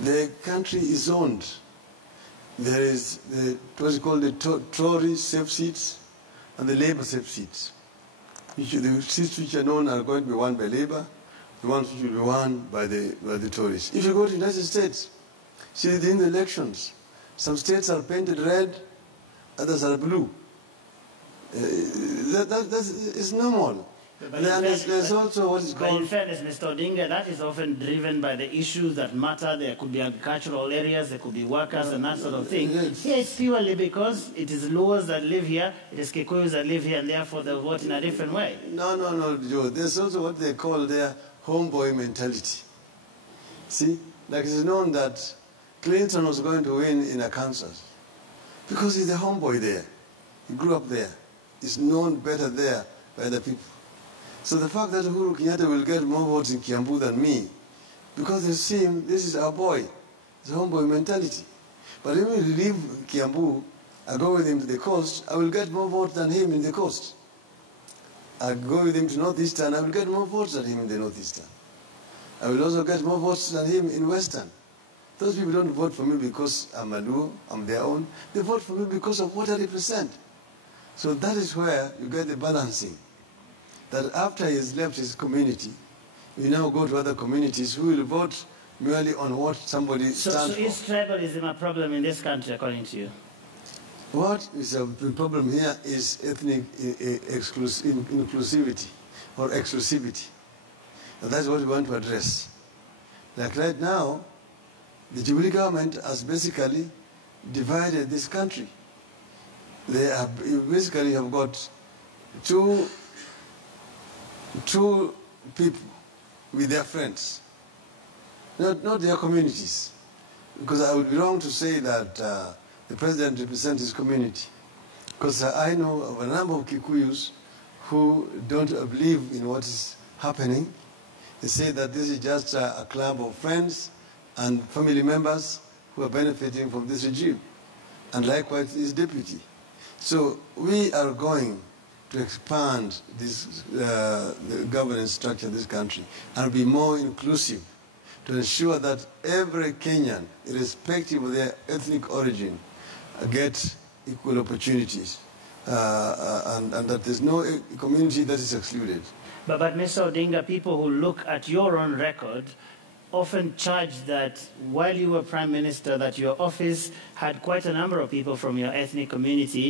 The country is zoned. There is what is called the Tory safe seats and the Labour safe seats. The seats which are known are going to be won by Labour, the ones which will be won by the Tories. If you go to the United States, see in the elections, some states are painted red, others are blue. That is normal. But there's also what is called... But in fairness, Mr. Odinga, that is often driven by the issues that matter. There could be agricultural areas, there could be workers and that sort of thing. Yes. Here it's purely because it is Luos that live here, it is Kikuyus that live here, and therefore they vote in a different way. No, Joe. There's also what they call their homeboy mentality. See? Like it is known that Clinton was going to win in Arkansas because he's a homeboy there. He grew up there. He's known better there by the people. So the fact that Uhuru Kenyatta will get more votes in Kiambu than me, because they see him, this is our boy. It's a homeboy mentality. But if we leave Kiambu, I go with him to the coast, I will get more votes than him in the coast. I go with him to Northeastern, I will get more votes than him in the Northeastern. I will also get more votes than him in Western. Those people don't vote for me because I'm a Luo, I'm their own. They vote for me because of what I represent. So that is where you get the balancing. That after he has left his community, we now go to other communities who will vote merely on what somebody stands for. So is tribalism a problem in this country, according to you? What is the problem here is ethnic inclusivity or exclusivity. And that's what we want to address. Like right now, the Jubilee government has basically divided this country. They basically have got two people with their friends, not their communities. Because I would be wrong to say that the president represents his community. Because I know of a number of Kikuyus who don't believe in what is happening. They say that this is just a club of friends and family members who are benefiting from this regime. And likewise his deputy. So we are going to expand this governance structure in this country and be more inclusive to ensure that every Kenyan, irrespective of their ethnic origin, gets equal opportunities and that there's no community that is excluded. But Mr. Odinga, people who look at your own record often charge that while you were Prime Minister, that your office had quite a number of people from your ethnic community